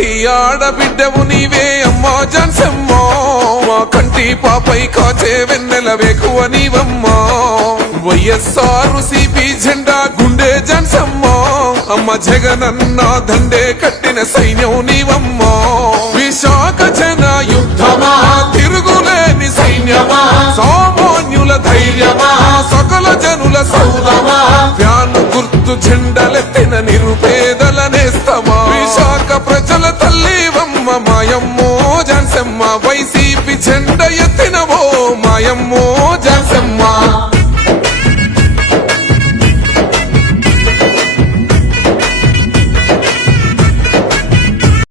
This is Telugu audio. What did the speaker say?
ఇంటి ఆడబిడ్డవు నీవే అమ్మా జాన్సమ్మో మా కంటి పాపై కాచే వెన్నెల వేకువ నీవమ్మా వైఎస్ఆర్ సిపి జెండా గుండె జాన్సమ్మో అమ్మ జగనన్న దండే కట్టిన సైన్యం నీవమ్మా విశాఖ జన యుద్ధమా తిరుగులేని సైన్యమా సామాన్యుల ధైర్యమా సకల జనుల సౌదమా